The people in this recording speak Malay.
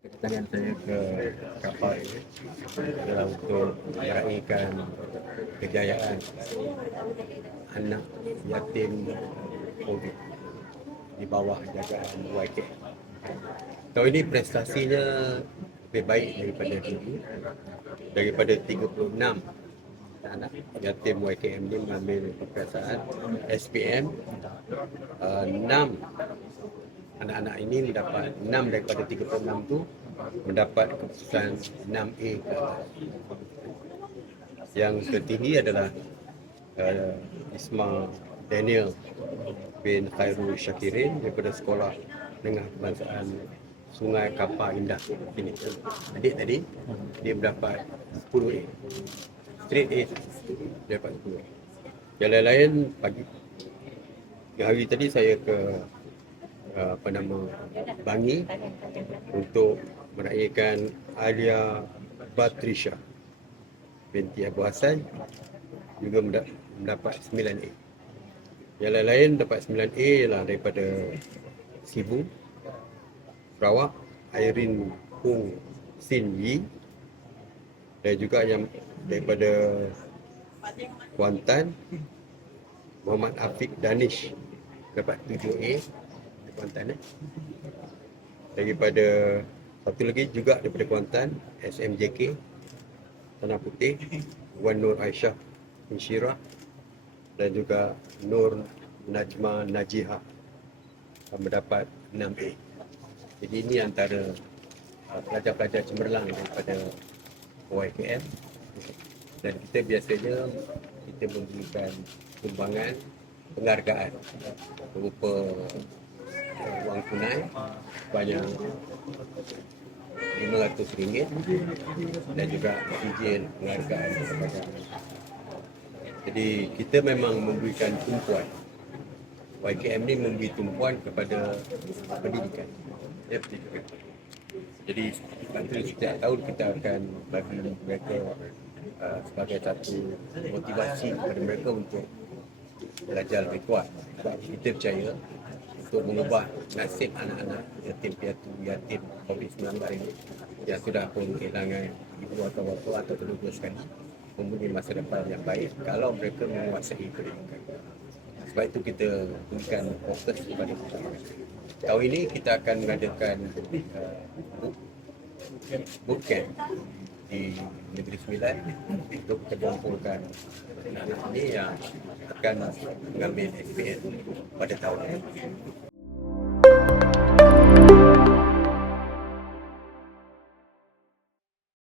Kedatangan saya ke kapal adalah untuk meraihkan kejayaan anak yatim COVID di bawah jagaan YK. Tahun ini prestasinya lebih baik daripada dulu. Daripada 36 anak yatim YKM ini mengambil perpiasaan SPM uh, 6 anak-anak ini mendapat 6 daripada 36 tu mendapat keputusan 6A ke atas. Yang tertinggi adalah uh, Isma Daniel bin Khairul Syakirin daripada sekolah Menengah Kebangsaan Sungai Kapar Indah sini. Adik tadi dia mendapat 10A. Straight A dia dapat 10A. Yang lain-lain pagi hari tadi saya ke uh, apa nama Bangi untuk meraihkan Alia Batrisha binti Abu Hassan juga menda- mendapat 9A. Yang lain-lain dapat 9A ialah daripada Sibu, Sarawak, Irene Hung Sin Yi dan juga yang daripada Kuantan Muhammad Afiq Danish dapat 7A di Kuantan eh. Daripada satu lagi juga daripada Kuantan SMJK Tanah Putih Wan Nur Aisyah Insyirah dan juga Nur Najma Najiha mendapat 6A. Jadi ini antara uh, pelajar-pelajar cemerlang daripada YKM dan kita biasanya kita memberikan sumbangan penghargaan berupa wang tunai sebanyak RM500 dan juga izin penghargaan kepada jadi kita memang memberikan tumpuan. YKM ni memberi tumpuan kepada pendidikan. Ya juga jadi setiap tahun kita akan bagi mereka uh, sebagai satu motivasi kepada mereka untuk belajar lebih kuat. Sebab kita percaya untuk mengubah nasib anak-anak yatim piatu yatim COVID-19 ini yang sudah pun kehilangan ibu atau bapa atau kedua-dua sekali mempunyai masa depan yang baik kalau mereka menguasai pendidikan. Sebab itu kita berikan fokus kepada mereka. Tahun ini kita akan mengadakan uh, boot, bootcamp di Negeri Sembilan untuk mengumpulkan anak-anak ini yang akan mengambil SPM pada tahun ini.